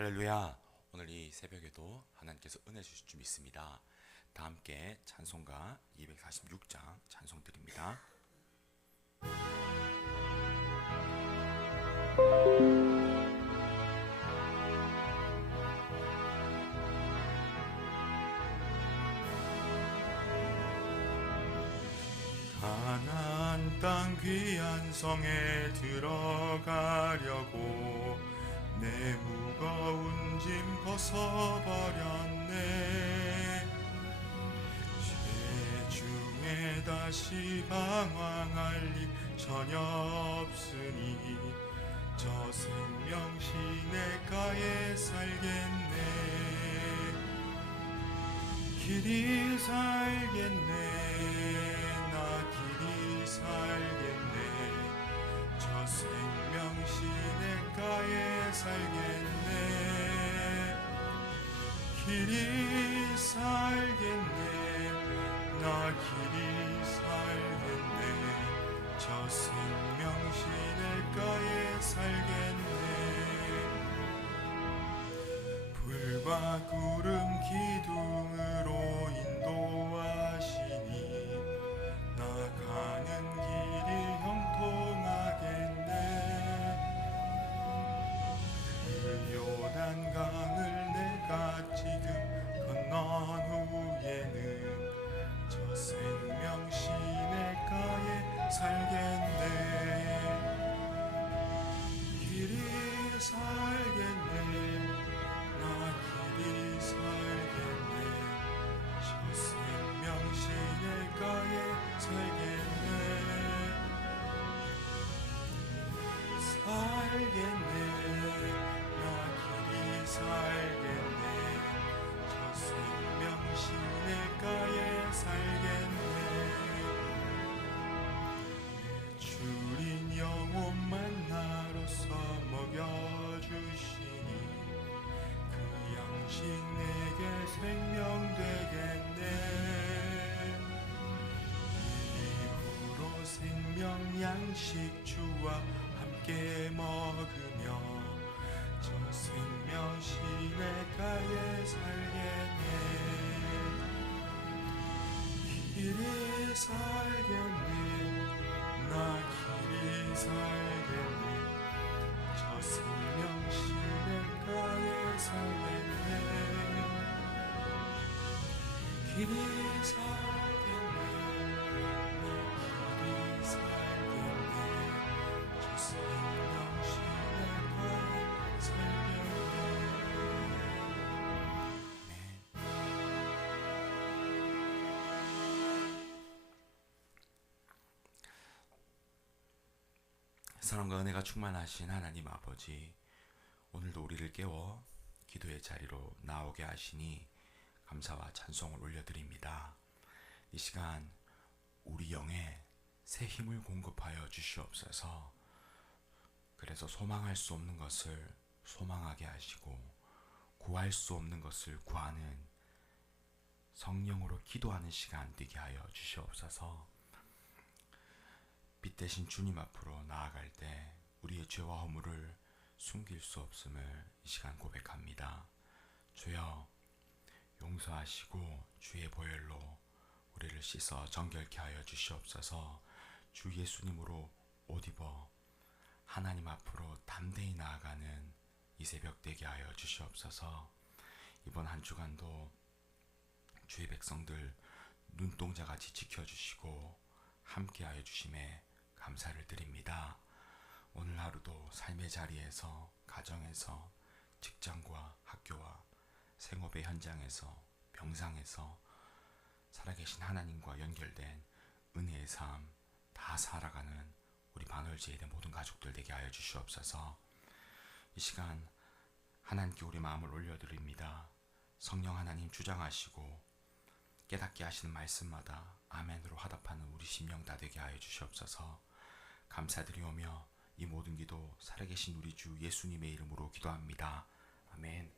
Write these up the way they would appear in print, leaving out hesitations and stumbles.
할렐루야. 오늘 이 새벽에도 하나님께서 은혜 주실 줄 믿습니다. 다 함께 찬송가 246장 찬송 드립니다. 가나안 땅 귀한 성에 들어가려고 내 무거운 짐 벗어버렸네. 죄중에 다시 방황할 일 전혀 없으니 저 생명 시냇가에 살겠네. 길이 살겠네. 나 길이 살겠네. 저 생명 시냇가에 살겠네. 길이 살겠네. 나 길이 살겠네. 저 생명 시냇가에 살겠네. 불과 구름 기둥으로 인도하시니 나가는 길이 형통하겠네. 그 요단강을 내가 지금 건넌 후에는 저 생명 시냇가에 살겠네. 길이 살겠네. 나 길이 살겠네. 저 생명 시냇가에 살겠네. 살겠네. 나 길이 살겠네. 저 생명 시냇가에 살겠네. 내 주린 영혼만 나로서 먹여주시니 그 양식 내게 생명 되겠네. 이후로 생명 양식 주와 함께 먹으며 저 생명 시냇가에 살겠네. 길이 살겠네. 나 길이 살겠네. 저 생명 시냇가에 살겠네. 길이 살겠네. 나 길이 살겠네. 저 생명 시냇가에 살겠네. 사랑과 은혜가 충만하신 하나님 아버지, 오늘도 우리를 깨워 기도의 자리로 나오게 하시니 감사와 찬송을 올려드립니다. 이 시간 우리 영에 새 힘을 공급하여 주시옵소서. 그래서 소망할 수 없는 것을 소망하게 하시고 구할 수 없는 것을 구하는 성령으로 기도하는 시간 되게 하여 주시옵소서. 빛 대신 주님 앞으로 나아갈 때 우리의 죄와 허물을 숨길 수 없음을 이 시간 고백합니다. 주여, 용서하시고 주의 보혈로 우리를 씻어 정결케 하여 주시옵소서. 주 예수님으로 옷 입어 하나님 앞으로 담대히 나아가는 이 새벽 되게 하여 주시옵소서. 이번 한 주간도 주의 백성들 눈동자같이 지켜주시고 함께하여 주심에 감사를 드립니다. 오늘 하루도 삶의 자리에서, 가정에서, 직장과 학교와 생업의 현장에서, 병상에서 살아계신 하나님과 연결된 은혜의 삶 다 살아가는 우리 반월제일의 모든 가족들 되게 하여 주시옵소서. 이 시간 하나님께 우리 마음을 올려드립니다. 성령 하나님 주장하시고 깨닫게 하시는 말씀마다 아멘으로 화답하는 우리 심령 다 되게 하여 주시옵소서. 감사드리오며 이 모든 기도 살아계신 우리 주 예수님의 이름으로 기도합니다. 아멘.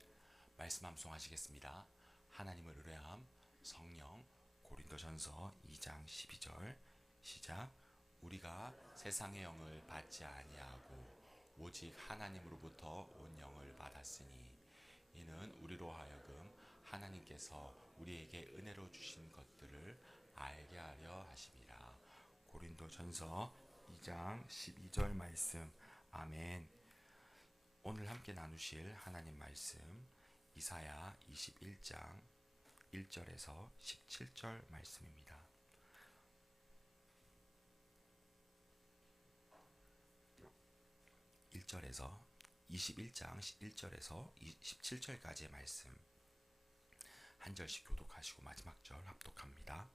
말씀 암송하시겠습니다. 하나님을 의뢰함. 성령. 고린도전서 2장 12절 시작. 우리가 세상의 영을 받지 아니하고 오직 하나님으로부터 온 영을 받았으니 이는 우리로 하여금 하나님께서 우리에게 은혜로 주신 것들을 알게 하려 하심이라. 고린도전서 2장 12절 말씀. 아멘. 오늘 함께 나누실 하나님 말씀 이사야 21장 1절에서 17절 말씀입니다. 1절에서 21장 1절에서 17절까지의 말씀 한 절씩 교독하시고 마지막 절 합독합니다.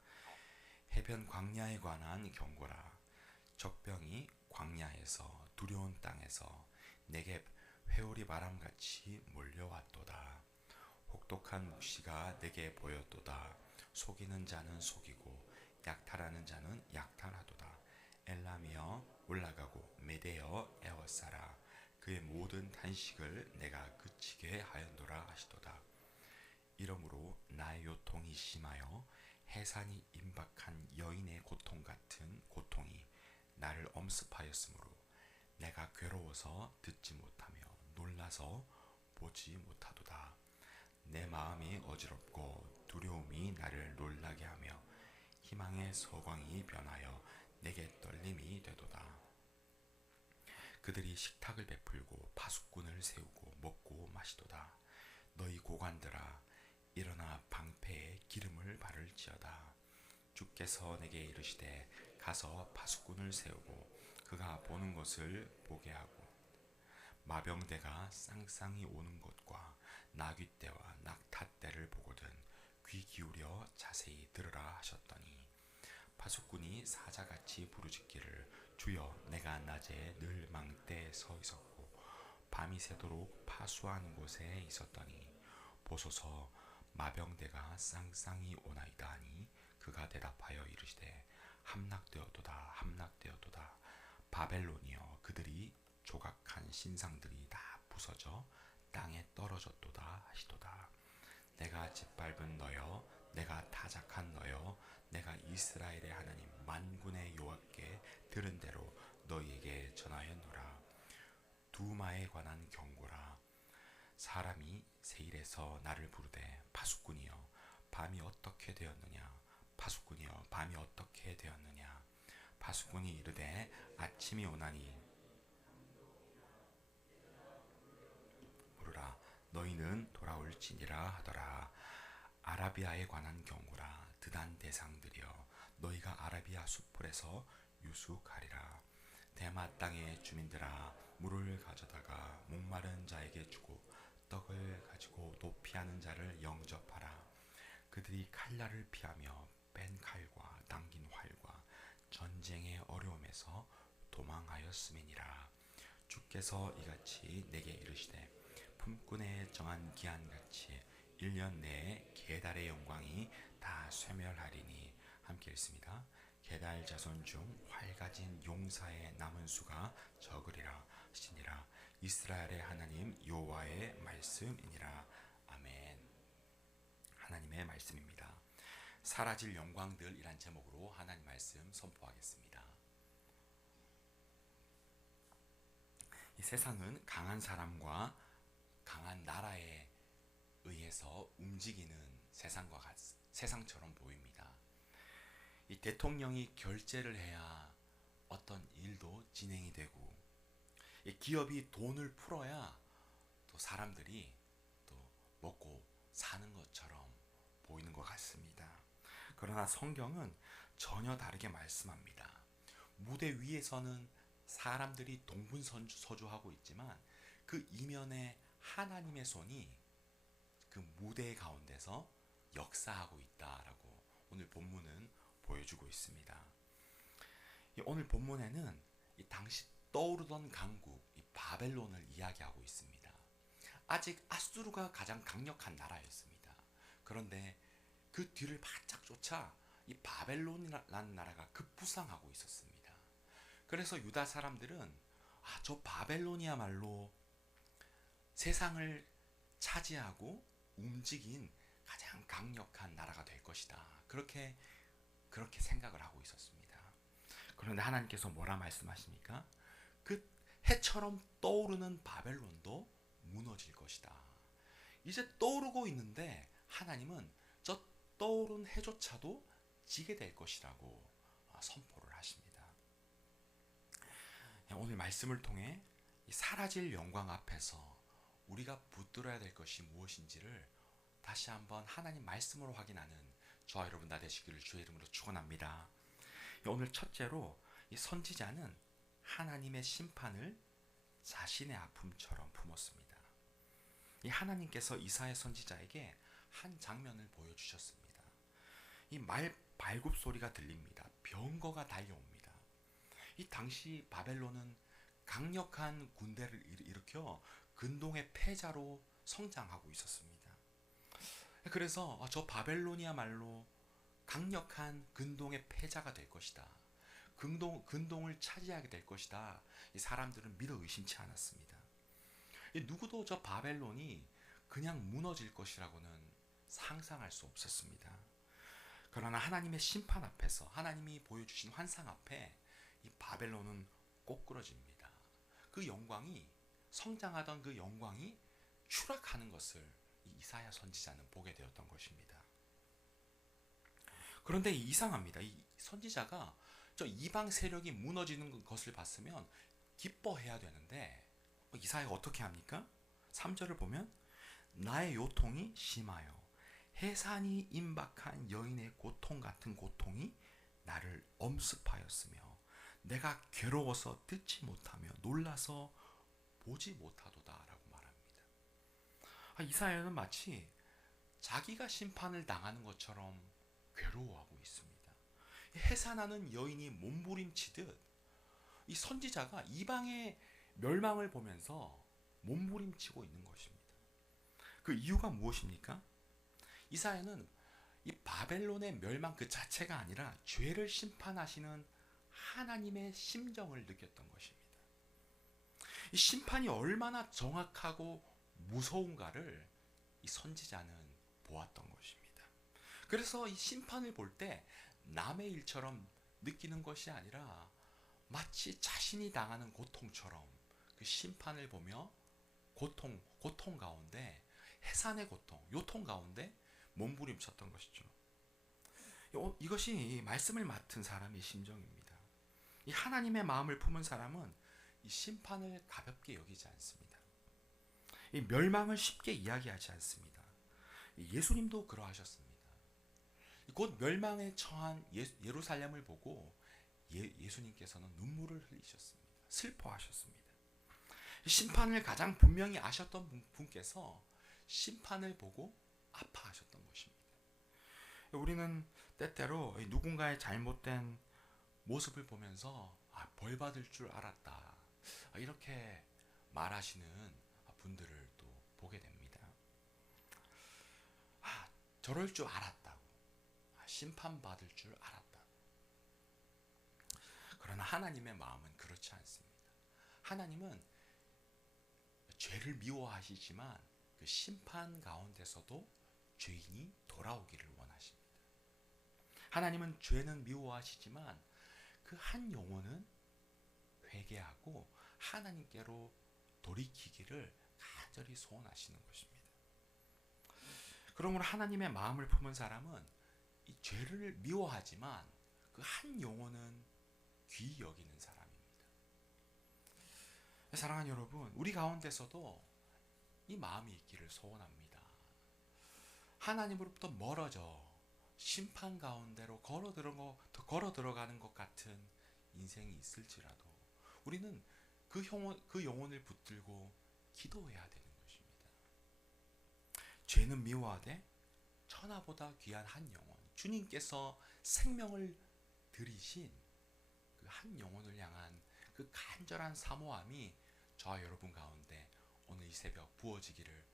해변 광야에 관한 경고라. 적병이 광야에서 두려운 땅에서 내게 회오리 바람같이 몰려왔도다. 혹독한 묵시가 내게 보였도다. 속이는 자는 속이고 약탈하는 자는 약탈하도다. 엘람이여 올라가고 메대여 에워싸라. 그의 모든 탄식을 내가 그치게 하였노라 하시도다. 이러므로 나의 요통이 심하여 해산이 임박한 여인의 고통 같은 고통이 나를 엄습하였으므로 내가 괴로워서 듣지 못하며 놀라서 보지 못하도다. 내 마음이 어지럽고 두려움이 나를 놀라게 하며 희망의 서광이 변하여 내게 떨림이 되도다. 그들이 식탁을 베풀고 파수꾼을 세우고 먹고 마시도다. 너희 고관들아 일어나 방패에 기름을 바를지어다. 주께서 내게 이르시되 가서 파수꾼을 세우고 그가 보는 것을 보게 하고 마병대가 쌍쌍이 오는 것과 나귀떼와 낙타떼를 보거든 귀 기울여 자세히 들으라 하셨더니 파수꾼이 사자같이 부르짖기를 주여 내가 낮에 늘 망대에 서 있었고 밤이 새도록 파수하는 곳에 있었더니 보소서 마병대가 쌍쌍이 오나이다 하니 그가 대답하여 이르시되 함락되었도다 함락되었도다. 바벨론이여 그들이 조각한 신상들이 다 부서져 땅에 떨어졌도다 하시도다. 내가 짓밟은 너여 내가 타작한 너여 내가 이스라엘의 하나님 만군의 여호와께 들은 대로 너희에게 전하였노라. 두마에 관한 경고라. 사람이 세일에서 나를 부르되 파수꾼이여 밤이 어떻게 되었느냐 파수꾼이여 밤이 어떻게 되었느냐. 파수꾼이 이르되 아침이 오나니 물으라. 너희는 돌아올지니라 하더라. 아라비아에 관한 경고라. 드단 대상들이여 너희가 아라비아 숲풀에서 유숙하리라. 대마 땅의 주민들아 물을 가져다가 목마른 자에게 주고 떡을 가지고 도피하는 자를 영접하라. 그들이 칼날을 피하며 뺀 칼과 당긴 활과 전쟁의 어려움에서 도망하였음이니라. 주께서 이같이 내게 이르시되 품꾼에 정한 기한같이 1년 내에 게달의 영광이 다 쇠멸하리니. 함께 읽습니다. 게달 자손 중 활 가진 용사의 남은 수가 적으리라 하시니라. 이스라엘의 하나님 여호와의 말씀이니라. 아멘. 하나님의 말씀입니다. 사라질 영광들이란 제목으로 하나님 말씀 선포하겠습니다. 이 세상은 강한 사람과 강한 나라에 의해서 움직이는 세상처럼 보입니다. 이 대통령이 결제를 해야 어떤 일도 진행이 되고 이 기업이 돈을 풀어야 또 사람들이 또 먹고 사는 것처럼 보이는 것 같습니다. 그러나 성경은 전혀 다르게 말씀합니다. 무대 위에서는 사람들이 동분서주하고 있지만 그 이면에 하나님의 손이 그 무대 가운데서 역사하고 있다라고 오늘 본문은 보여주고 있습니다. 오늘 본문에는 이 당시 떠오르던 강국 이 바벨론을 이야기하고 있습니다. 아직 아수르가 가장 강력한 나라였습니다. 그런데 그 뒤를 바짝 쫓아 이 바벨론이라는 나라가 급부상하고 있었습니다. 그래서 유다 사람들은 저 바벨론이야말로 세상을 차지하고 움직인 가장 강력한 나라가 될 것이다. 그렇게 생각을 하고 있었습니다. 그런데 하나님께서 뭐라 말씀하십니까? 그 해처럼 떠오르는 바벨론도 무너질 것이다. 이제 떠오르고 있는데 하나님은 저 떠오른 해조차도 지게 될 것이라고 선포를 하십니다. 오늘 말씀을 통해 사라질 영광 앞에서 우리가 붙들어야 될 것이 무엇인지를 다시 한번 하나님 말씀으로 확인하는 저와 여러분 다 되시기를 주의 이름으로 축원합니다. 오늘 첫째로 이 선지자는 하나님의 심판을 자신의 아픔처럼 품었습니다. 이 하나님께서 이사야 선지자에게 한 장면을 보여주셨습니다. 이 말 발굽 소리가 들립니다. 병거가 달려옵니다. 이 당시 바벨론은 강력한 군대를 일으켜 근동의 패자로 성장하고 있었습니다. 그래서 저 바벨론이야말로 강력한 근동의 패자가 될 것이다. 근동을 차지하게 될 것이다. 이 사람들은 믿어 의심치 않았습니다. 누구도 저 바벨론이 그냥 무너질 것이라고는 상상할 수 없었습니다. 그러나 하나님의 심판 앞에서 하나님이 보여주신 환상 앞에 이 바벨론은 꼬꾸러집니다. 그 영광이 성장하던 그 영광이 추락하는 것을 이사야 선지자는 보게 되었던 것입니다. 그런데 이상합니다. 이 선지자가 저 이방 세력이 무너지는 것을 봤으면 기뻐해야 되는데 이사야가 어떻게 합니까? 3절을 보면 나의 요통이 심하여 해산이 임박한 여인의 고통 같은 고통이 나를 엄습하였으며 내가 괴로워서 듣지 못하며 놀라서 보지 못하도다 라고 말합니다. 이사야는 마치 자기가 심판을 당하는 것처럼 괴로워하고 있습니다. 해산하는 여인이 몸부림치듯 이 선지자가 이방의 멸망을 보면서 몸부림치고 있는 것입니다. 그 이유가 무엇입니까? 이사야는 이 바벨론의 멸망 그 자체가 아니라 죄를 심판하시는 하나님의 심정을 느꼈던 것입니다. 이 심판이 얼마나 정확하고 무서운가를 이 선지자는 보았던 것입니다. 그래서 이 심판을 볼 때 남의 일처럼 느끼는 것이 아니라 마치 자신이 당하는 고통처럼 그 심판을 보며 고통 가운데 해산의 고통, 요통 가운데 몸부림쳤던 것이죠. 이것이 말씀을 맡은 사람의 심정입니다. 이 하나님의 마음을 품은 사람은 이 심판을 가볍게 여기지 않습니다. 이 멸망을 쉽게 이야기하지 않습니다. 예수님도 그러하셨습니다. 곧 멸망에 처한 예루살렘을 보고 예수님께서는 눈물을 흘리셨습니다. 슬퍼하셨습니다. 심판을 가장 분명히 아셨던 분께서 심판을 보고 아파하셨던 것입니다. 우리는 때때로 누군가의 잘못된 모습을 보면서 벌 받을 줄 알았다 이렇게 말하시는 분들을 또 보게 됩니다. 저럴 줄 알았다고, 심판받을 줄 알았다. 그러나 하나님의 마음은 그렇지 않습니다. 하나님은 죄를 미워하시지만 그 심판 가운데서도 죄인이 돌아오기를 원하십니다. 하나님은 죄는 미워하시지만 그 한 영혼은 회개하고 하나님께로 돌이키기를 간절히 소원하시는 것입니다. 그러므로 하나님의 마음을 품은 사람은 이 죄를 미워하지만 그 한 영혼은 귀히 여기는 사람입니다. 사랑하는 여러분, 우리 가운데서도 이 마음이 있기를 소원합니다. 하나님으로부터 멀어져 심판 가운데로 걸어 들어가는 것 같은 인생이 있을지라도 우리는 그 영혼을 붙들고 기도해야 되는 것입니다. 죄는 미워하되 천하보다 귀한 한 영혼, 주님께서 생명을 들이신 그 한 영혼을 향한 그 간절한 사모함이 저와 여러분 가운데 오늘 이 새벽 부어지기를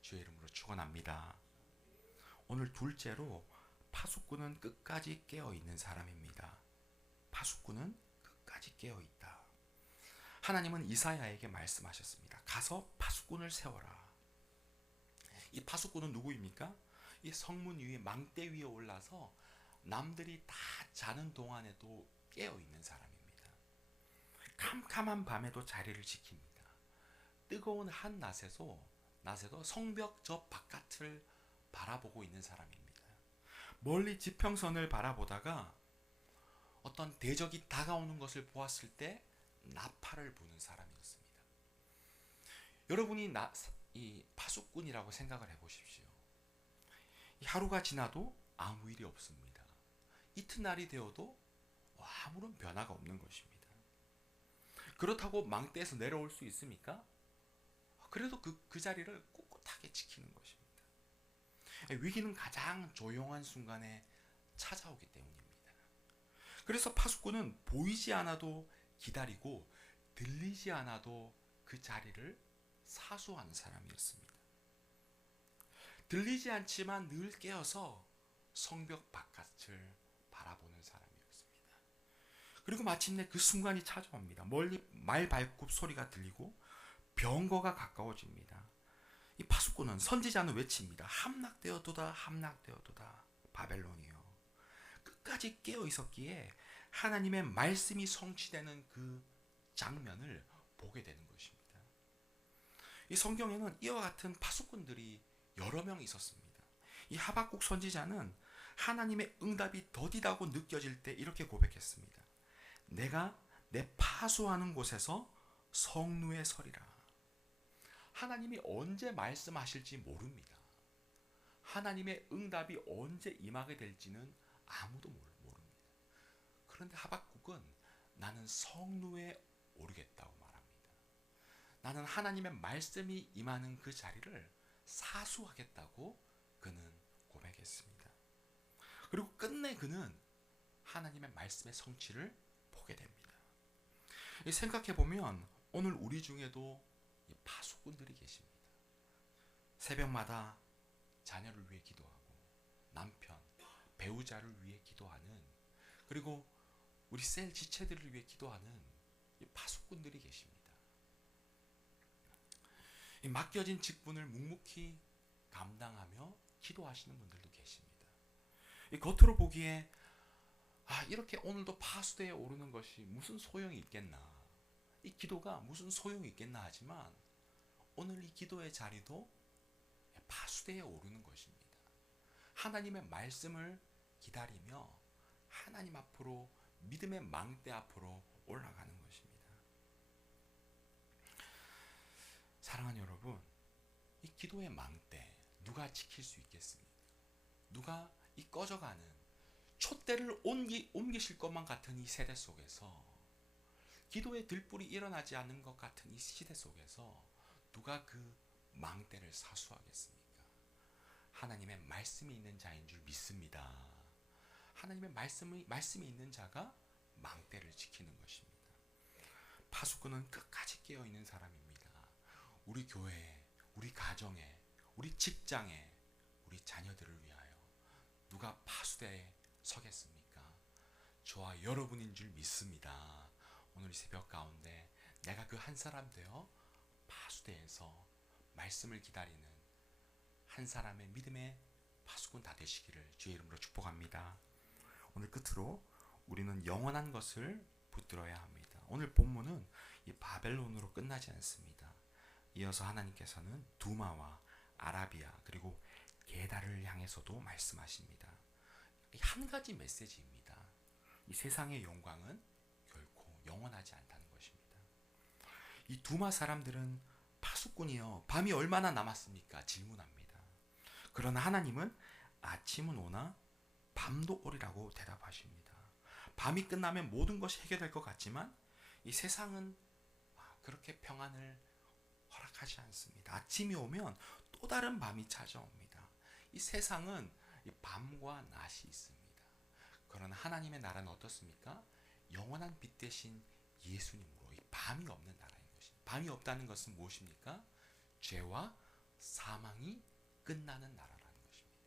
주의 이름으로 축원합니다. 오늘 둘째로 파수꾼은 끝까지 깨어있는 사람입니다. 파수꾼은 끝까지 깨어있다. 하나님은 이사야에게 말씀하셨습니다. 가서 파수꾼을 세워라. 이 파수꾼은 누구입니까? 이 성문 위에 망대 위에 올라서 남들이 다 자는 동안에도 깨어있는 사람입니다. 캄캄한 밤에도 자리를 지킵니다. 뜨거운 한낮에서 나세도 성벽 저 바깥을 바라보고 있는 사람입니다. 멀리 지평선을 바라보다가 어떤 대적이 다가오는 것을 보았을 때 나팔을 부는 사람이었습니다. 여러분이 이 파수꾼이라고 생각을 해보십시오. 이 하루가 지나도 아무 일이 없습니다. 이튿날이 되어도 아무런 변화가 없는 것입니다. 그렇다고 망대에서 내려올 수 있습니까? 그래도 그 자리를 꿋꿋하게 지키는 것입니다. 위기는 가장 조용한 순간에 찾아오기 때문입니다. 그래서 파수꾼은 보이지 않아도 기다리고 들리지 않아도 그 자리를 사수하는 사람이었습니다. 들리지 않지만 늘 깨어서 성벽 바깥을 바라보는 사람이었습니다. 그리고 마침내 그 순간이 찾아옵니다. 멀리 말발굽 소리가 들리고 병거가 가까워집니다. 이 파수꾼은 선지자는 외칩니다. 함락되어도다, 함락되어도다, 바벨론이요. 끝까지 깨어 있었기에 하나님의 말씀이 성취되는 그 장면을 보게 되는 것입니다. 이 성경에는 이와 같은 파수꾼들이 여러 명 있었습니다. 이 하박국 선지자는 하나님의 응답이 더디다고 느껴질 때 이렇게 고백했습니다. 내가 내 파수하는 곳에서 성루에 서리라. 하나님이 언제 말씀하실지 모릅니다. 하나님의 응답이 언제 임하게 될지는 아무도 모릅니다. 그런데 하박국은 나는 성루에 오르겠다고 말합니다. 나는 하나님의 말씀이 임하는 그 자리를 사수하겠다고 그는 고백했습니다. 그리고 끝내 그는 하나님의 말씀의 성취를 보게 됩니다. 생각해보면 오늘 우리 중에도 파수꾼들이 계십니다. 새벽마다 자녀를 위해 기도하고 남편, 배우자를 위해 기도하는, 그리고 우리 셀 지체들을 위해 기도하는 파수꾼들이 계십니다. 이 맡겨진 직분을 묵묵히 감당하며 기도하시는 분들도 계십니다. 이 겉으로 보기에 이렇게 오늘도 파수대에 오르는 것이 무슨 소용이 있겠나, 이 기도가 무슨 소용이 있겠나 하지만 오늘 이 기도의 자리도 파수대에 오르는 것입니다. 하나님의 말씀을 기다리며 하나님 앞으로, 믿음의 망대 앞으로 올라가는 것입니다. 사랑하는 여러분, 이 기도의 망대 누가 지킬 수 있겠습니까? 누가 이 꺼져가는 촛대를 옮기실 것만 같은 이 세대 속에서, 기도의 들불이 일어나지 않는 것 같은 이 시대 속에서 누가 그 망대를 사수하겠습니까? 하나님의 말씀이 있는 자인 줄 믿습니다. 하나님의 말씀이 있는 자가 망대를 지키는 것입니다. 파수꾼은 끝까지 깨어 있는 사람입니다. 우리 교회에, 우리 가정에, 우리 직장에, 우리 자녀들을 위하여 누가 파수대에 서겠습니까? 저와 여러분인 줄 믿습니다. 오늘 이 새벽 가운데 내가 그 한 사람 되어 파수대에서 말씀을 기다리는 한 사람의 믿음의 파수꾼 다 되시기를 주의 이름으로 축복합니다. 오늘 끝으로 우리는 영원한 것을 붙들어야 합니다. 오늘 본문은 이 바벨론으로 끝나지 않습니다. 이어서 하나님께서는 두마와 아라비아 그리고 게달을 향해서도 말씀하십니다. 한 가지 메시지입니다. 이 세상의 영광은 결코 영원하지 않다는 것입니다. 이 두마 사람들은 파수꾼이여 밤이 얼마나 남았습니까? 질문합니다. 그러나 하나님은 아침은 오나 밤도 오리라고 대답하십니다. 밤이 끝나면 모든 것이 해결될 것 같지만 이 세상은 그렇게 평안을 허락하지 않습니다. 아침이 오면 또 다른 밤이 찾아옵니다. 이 세상은 이 밤과 낮이 있습니다. 그러나 하나님의 나라는 어떻습니까? 영원한 빛 대신 예수님으로 이 밤이 없는 나라인 것입니다. 밤이 없다는 것은 무엇입니까? 죄와 사망이 끝나는 나라라는 것입니다.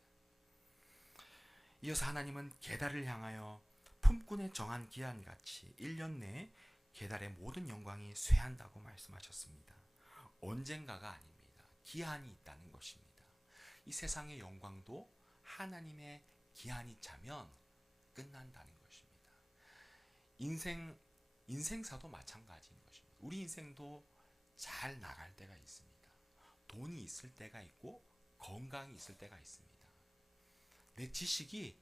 이어서 하나님은 게달을 향하여 품꾼에 정한 기한같이 1년 내에 게달의 모든 영광이 쇠한다고 말씀하셨습니다. 언젠가가 아닙니다. 기한이 있다는 것입니다. 이 세상의 영광도 하나님의 기한이 차면 끝난다는 것입니다. 인생사도 마찬가지인 것입니다. 우리 인생도 잘 나갈 때가 있습니다. 돈이 있을 때가 있고 건강이 있을 때가 있습니다. 내 지식이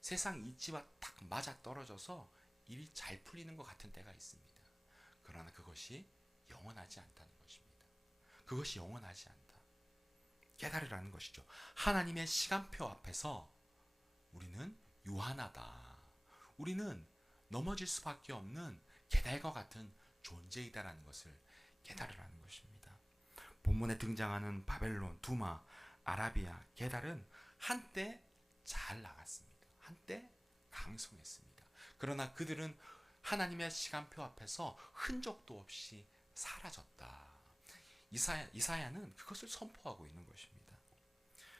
세상 이치와 딱 맞아 떨어져서 일이 잘 풀리는 것 같은 때가 있습니다. 그러나 그것이 영원하지 않다는 것입니다. 그것이 영원하지 않다. 깨달으라는 것이죠. 하나님의 시간표 앞에서 우리는 유한하다. 우리는 넘어질 수밖에 없는 계달과 같은 존재이다라는 것을 깨달으라는 것입니다. 본문에 등장하는 바벨론, 두마, 아라비아, 게달은 한때 잘 나갔습니다. 한때 강성했습니다. 그러나 그들은 하나님의 시간표 앞에서 흔적도 없이 사라졌다. 이사야는 그것을 선포하고 있는 것입니다.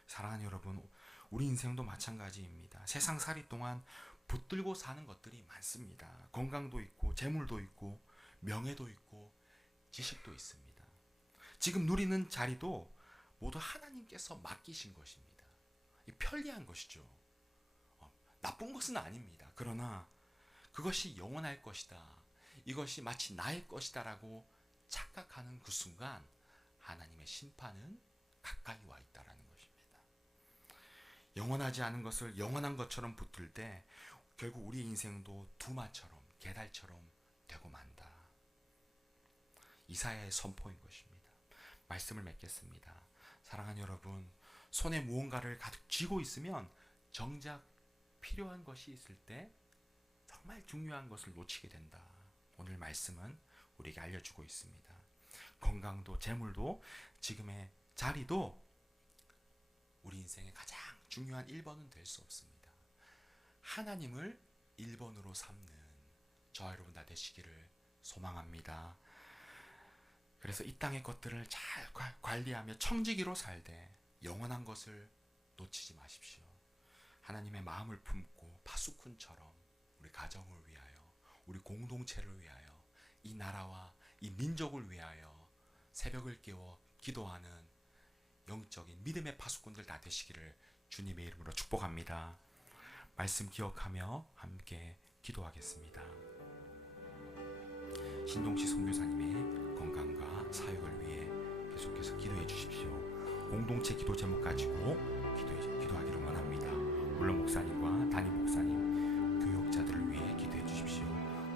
사랑하는 여러분, 우리 인생도 마찬가지입니다. 세상살이 동안 붙들고 사는 것들이 많습니다. 건강도 있고 재물도 있고 명예도 있고 지식도 있습니다. 지금 누리는 자리도 모두 하나님께서 맡기신 것입니다. 편리한 것이죠. 나쁜 것은 아닙니다. 그러나 그것이 영원할 것이다. 이것이 마치 나의 것이다라고 착각하는 그 순간 하나님의 심판은 가까이 와 있다라는 것입니다. 영원하지 않은 것을 영원한 것처럼 붙들 때 결국 우리 인생도 두마처럼 게달처럼 되고 만다. 이사야의 선포인 것입니다. 말씀을 맺겠습니다. 사랑하는 여러분, 손에 무언가를 가득 쥐고 있으면 정작 필요한 것이 있을 때 정말 중요한 것을 놓치게 된다. 오늘 말씀은 우리에게 알려주고 있습니다. 건강도 재물도 지금의 자리도 우리 인생의 가장 중요한 1번은 될 수 없습니다. 하나님을 1번으로 삼는 저와 여러분 다 되시기를 소망합니다. 그래서 이 땅의 것들을 잘 관리하며 청지기로 살되 영원한 것을 놓치지 마십시오. 하나님의 마음을 품고 파수꾼처럼 우리 가정을 위하여, 우리 공동체를 위하여, 이 나라와 이 민족을 위하여 새벽을 깨워 기도하는 영적인 믿음의 파수꾼들 다 되시기를 주님의 이름으로 축복합니다. 말씀 기억하며 함께 기도하겠습니다. 신동시 선교사님의 건강과 사역을 위해 계속해서 기도해 주십시오. 공동체 기도 제목 가지고 기도하기를 원합니다. 물론 목사님과 담임 목사님, 교육자들을 위해 기도해 주십시오.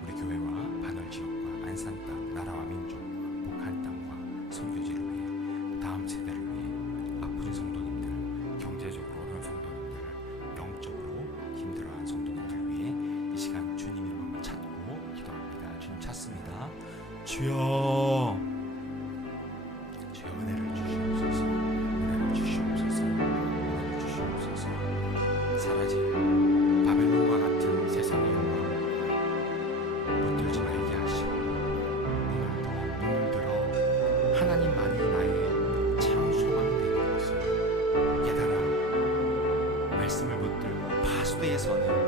우리 교회와 반월 지역과 안산 땅, 나라와 민족, 북한 땅과 선교지를 위해, 다음 세대를 위해, 아프신 성도님들, 경제적으로 어려운 성도님들, 영적으로 힘들어하는 성도님들 위해 이 시간 주님 이름을 찾고 기도합니다. 주님 찾습니다. 주여, 주여 은혜를 주시옵소서, 은혜를 주시옵소서, 은혜를 주시옵소서. 사라질 바벨론과 같은 세상의 영광 붙들지 말게 하시고 오늘도 눈을 들어 하나님만이 나의 참 소망이 되는 것을 깨달아 말씀을 붙들고 파수대에 서는